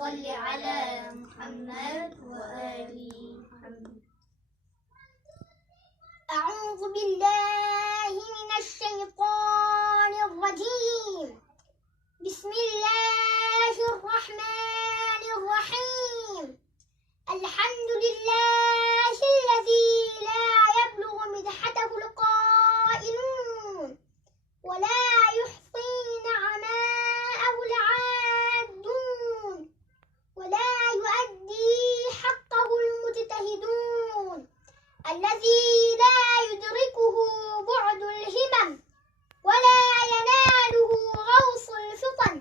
صل على محمد وآل محمد. أعوذ بالله من الشيطان الرجيم. بسم الله الرحمن الرحيم. الحمد لله الذي لا يبلغ مدحته القائلون ولا يحصي نعماءه العادون ولا يؤدي حقه المجتهدون، الذي لا يدركه بعد الهمم ولا يناله غوص الفطن،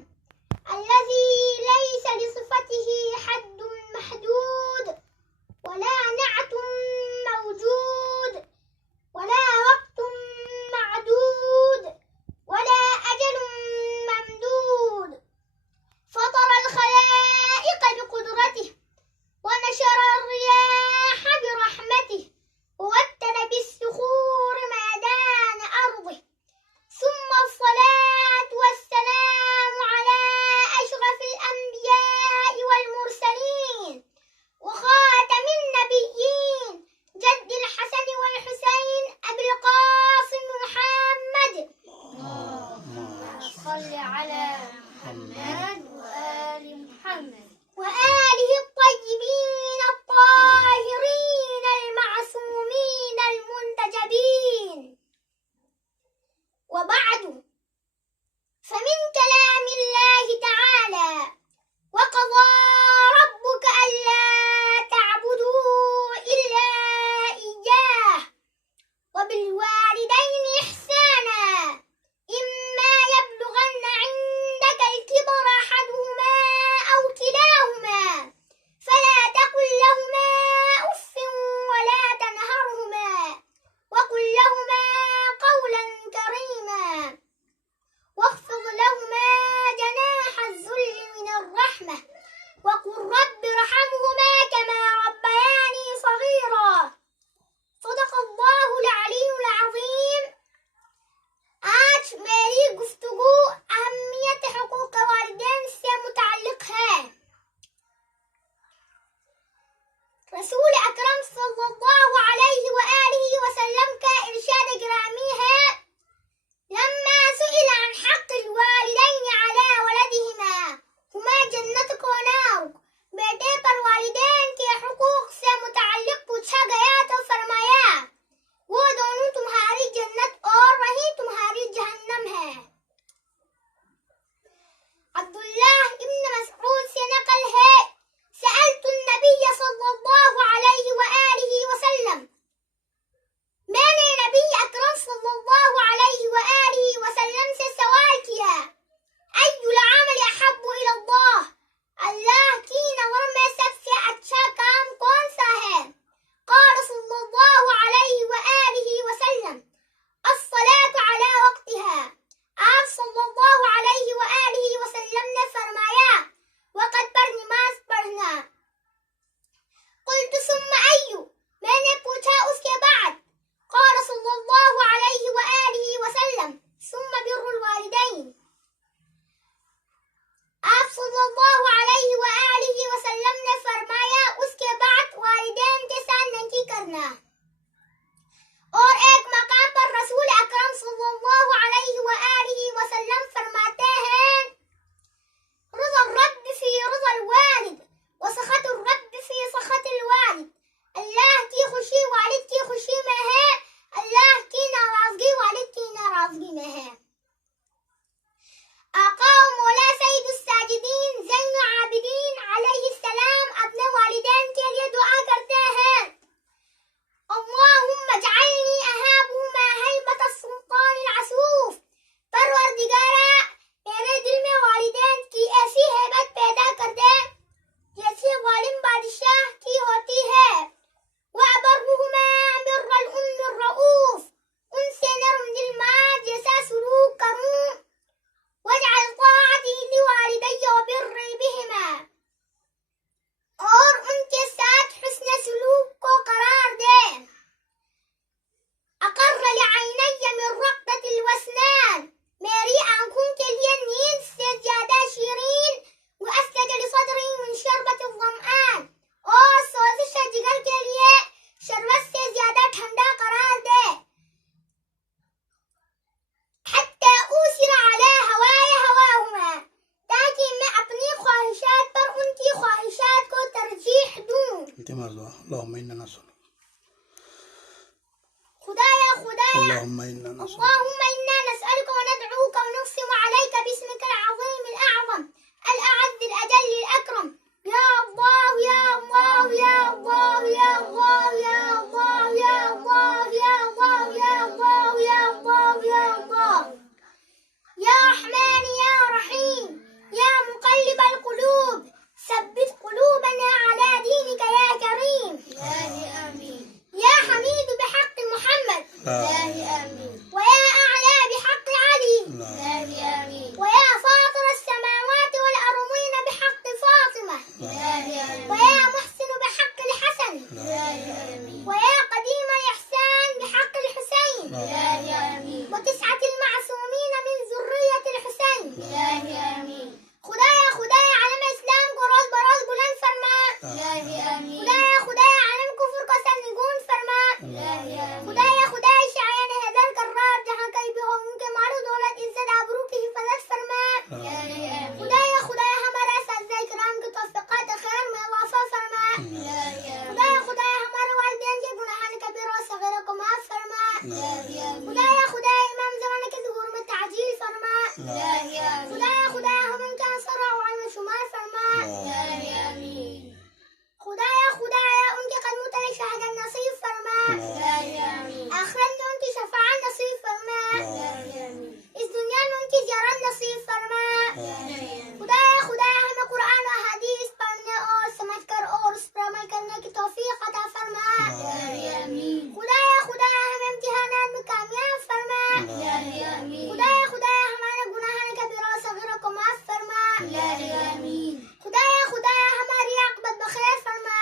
الذي ليس لصفته حد محدود ولا نعت موجود ولا وقت معدود ولا أجل ممدود. فطر الخلائق بقدرته ونشر الرياح برحمته ووتر بالصخور ميدان أرضه، ثم الصلاة والسلام على أشرف الأنبياء والمرسلين وخاتم النبيين جد الحسن والحسين أبي القاسم محمد. اللهم صل على محمد وآل محمد وآله الطيبين الطاهرين المعصومين المنتجبين. وبعد، فمن كلام الله تعالى: وقضى ربك ألا تعبدوا إلا إياه وبالوالدين إحسانا، إما يبلغن عندك الكبر أحدهما أو كلاهما فلا تقل لهما أف ولا تنهرهما وقل لهما قولا كريما، واخفض لهما جناح الذل من الرحمة وقل رب ارحمهما كما ربياني صغيرا. صدق الله العلی العظیم. आज मेरी गुफ्तगू अहमियत हुकूक वालिदैन से मुताल्लिक है। रसूल अकरम सल्लल्लाहु अलैहि वआलिहि वसल्लम का इरशाद गिरामी है: लम्मा सुइल अन हक़ वालिदैन अला वलदिहिमा हुमा जन्नत को नार, बेटे पर वालिदैन के हुकूक से मुताल्लिक पूछा गया तो फरमाया, वो दोनों तुम्हारी जन्नत और वही तुम्हारी जहन्नम है। अब्दुल्लाह इब्न मसऊद से नकल है: सअल्तु नबिय सल्लल्लाहु अलैहि वआलिहि वसल्लम, मैंने नबी अकरम सल्लल्लाहु अलैहि वआलिहि वसल्लम से सवाल किया, अय्युल अमल अहब्बु इलल्लाह, अल्लाह की नज़र में सबसे अच्छा काम कौन सा है? क़ाल सल्लल्लाहु अलैहि वआलिहि वसल्लम, अस्सलातु अला वक़्तिहा। आप सल्लल्लाहु अलैहि वआलिहि वसल्लम ने फरमाया, वक़्त पर नमाज पढ़ना। क़ुल्तु सुम्मा अय्यु, मैंने पूछा उसके बाद? क़ाल सल्लल्लाहु अलैहि वआलिहि वसल्लम, सुम्मा बिर्रुल वालिदैन। आप सल्लल्लाहु अलैहि वआलिहि वसल्लम ने फरमाया, उसके बाद वालिदैन के साथ नेकी करना। और एक मकाम पर रसूल अकरम सल्लल्लाहु अलैहि वआलिहि वसल्लम फरमाते हैं, रिज़ा रब्ब फी रिज़ल वालिद व सख़तुर रब्ब फी सख़तिल वालिद, अल्लाह की खुशी वालिद की खुशी में है, अल्लाह की नाराजगी वालिद की नाराजगी में है। आका और मौला सईदुस साजिदीन ज़ैनुल आबिदीन अलैहिस्सलाम अपने वालिदैन के लिए दुआ करते हैं, اختم الدعاء. اللهم إنا نسألك خدايا اللهم إنا نسألك اللهم إنا نسألك وندعوك ونقسم عليك باسمك العظيم الأعظم الأعز الأجل الأكرم. يا الله يا الله يا الله يا الله يا الله يا الله يا الله يا الله يا الله يا الله يا رحمن يا رحيم يا مقلب القلوب ثبت قلوبنا على دينك يا كريم. آمين. يا حميد بحق محمد آمين. ويا أعلى بحق علي آمين. ويا فاطر السماوات والأرضين بحق فاطمة آمين. ويا محسن بحق الحسن آمين. ويا قديم الإحسان بحق الحسين آمين. وتسعة المعصومين من ذرية الحسين. آمين. خدايا علم إسلام قراز براز بلند فرما. آمين. خدايا علم كفر کو سنگون فرما. خدایا شایان حیدر کرار جہاں کہیں بھی ہو ان کے مال و دولت عزت آبرو کی حفاظت فرما. خدایا ہمارا اساتذہ کرام کی توفیقات خیر میں وافا فرما. خدایا ہمارے والدین کے گناہان کبیرہ و صغیرہ کو معاف فرما. خدایا امام زمانہ کے ظہور میں تعجیل فرما. خدایا ہم ان کا اثر و علم شمار فرما. خدایا ان کے قدموں تلے شہادت نصیب فرما. آخرت میں ان کی شفاعت نصیب فرما. اس دنیا میں ان کی زیارت نصیب فرما. خدایا ہمیں قرآن و حدیث پڑھنے اور سمجھ کر اور اس پر عمل کرنے کی توفیق عطا فرما. خدایا ہمیں امتحانات میں کامیاب فرما. خدایا ہمارے گناہان کبیرہ و صغیرہ کو معاف فرما. خدایا ہماری عاقبت بخیر فرما.